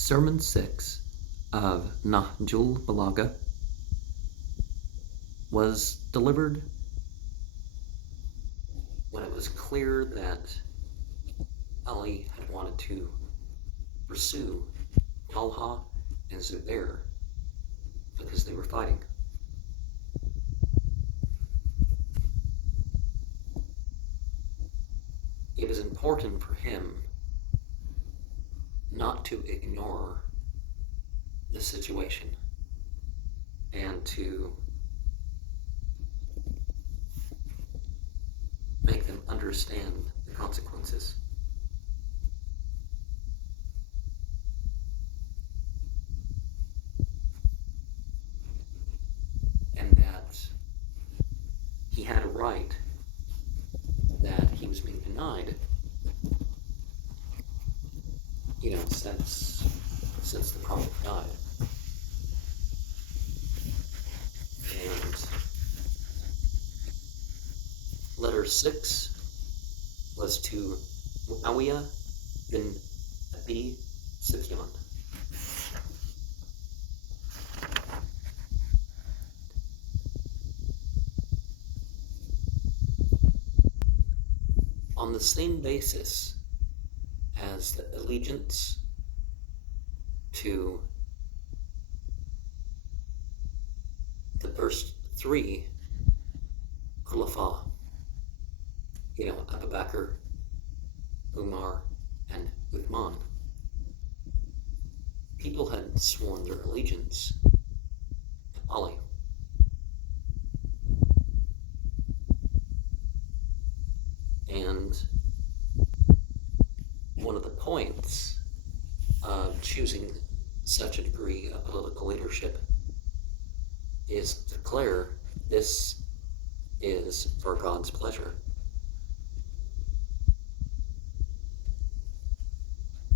Sermon 6 of Nahjul Balagah was delivered when it was clear that Ali had wanted to pursue Talha and Zubair because they were fighting. It was important for him not to ignore the situation and to make them understand the consequences. And that he had a right that he was being denied, since the Prophet died. And letter 6 was to Muawiyah bin Abi Sufyan. On the same basis as the allegiance to the first three Khulafa, Abu Bakr, Umar, and Uthman. People had sworn their allegiance to Ali. And one of the points of choosing such a degree of political leadership is to declare this is for God's pleasure.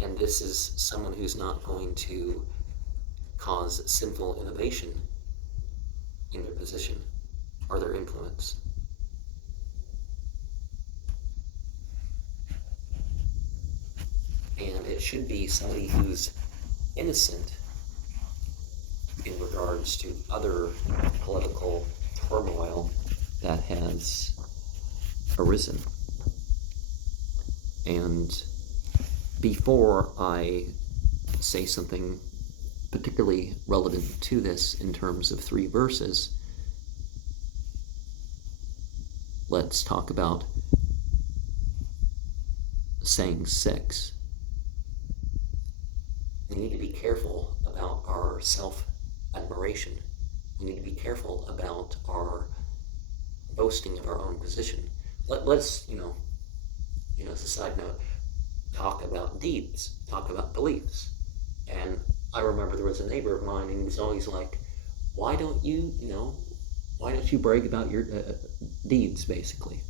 And this is someone who's not going to cause sinful innovation in their position or their influence. And it should be somebody who's innocent in regards to other political turmoil that has arisen. And before I say something particularly relevant to this in terms of 3 verses, let's talk about saying 6. We need to be careful about our self-admiration. We need to be careful about our boasting of our own position. Let's, as a side note, talk about deeds, talk about beliefs. And I remember there was a neighbor of mine, and he was always like, why don't you brag about your deeds, basically?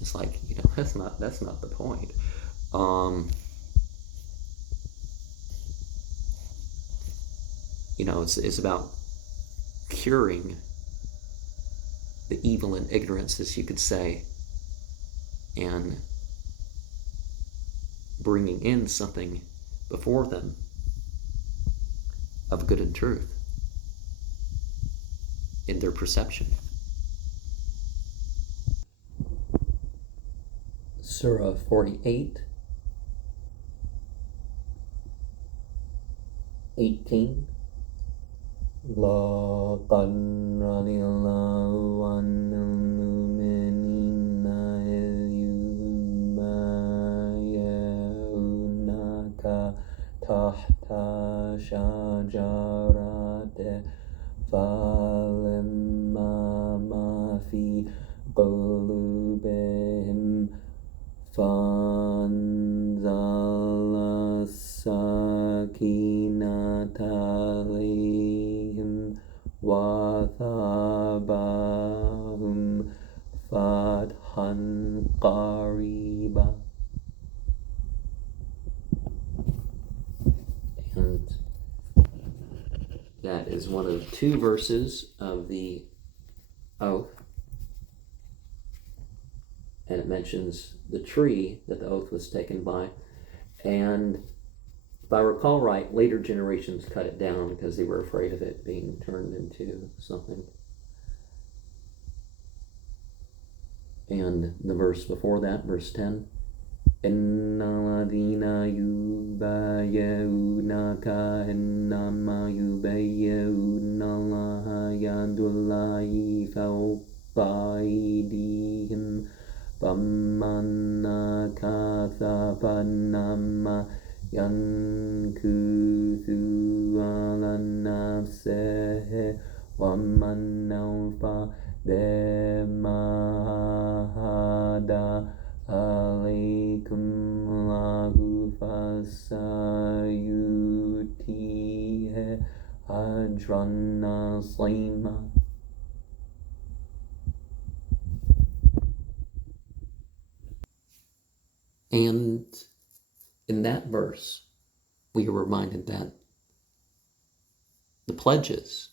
It's like, that's not the point. It's about curing the evil and ignorance, as you could say, and bringing in something before them of good and truth in their perception. Surah 48, 18. لَقَدْ رَضِيَ اللَّهُ عَنِ الْمُؤْمِنِينَ إِذْ يُبَايِعُونَكَ تَحْتَ شَجَرَةٍ فَعَلِمَ مَا فِي قُلُوبِهِمْ فَأَنزَلَ السَّكِينَةَ عَلَيْهِمْ وَأَثَابَهُمْ فَتْحًا قَرِيبًا. And that is one of 2 verses of the oath. And it mentions the tree that the oath was taken by. And If I recall right, later generations cut it down because they were afraid of it being turned into something. And the verse before that, verse 10, Ennaladina yubayaunaka ennama yubayaunallaha yadullahi fawqaidihim famanna kathapanama yankuthu ala nafsehe waman awfa bemahada alaikum lahu fasayutihe ajran azima. And in that verse, we are reminded that the pledges,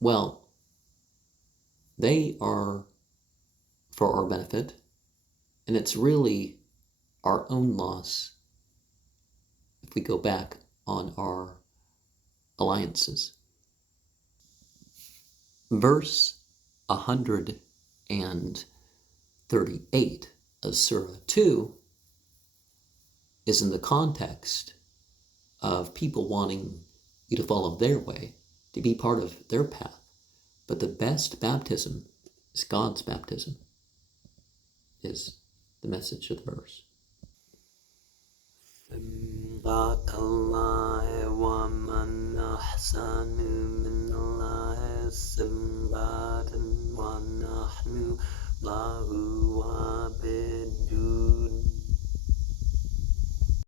well, they are for our benefit, and it's really our own loss if we go back on our alliances. Verse 138 of Surah 2 is in the context of people wanting you to follow their way, to be part of their path. But the best baptism is God's baptism, is the message of the verse.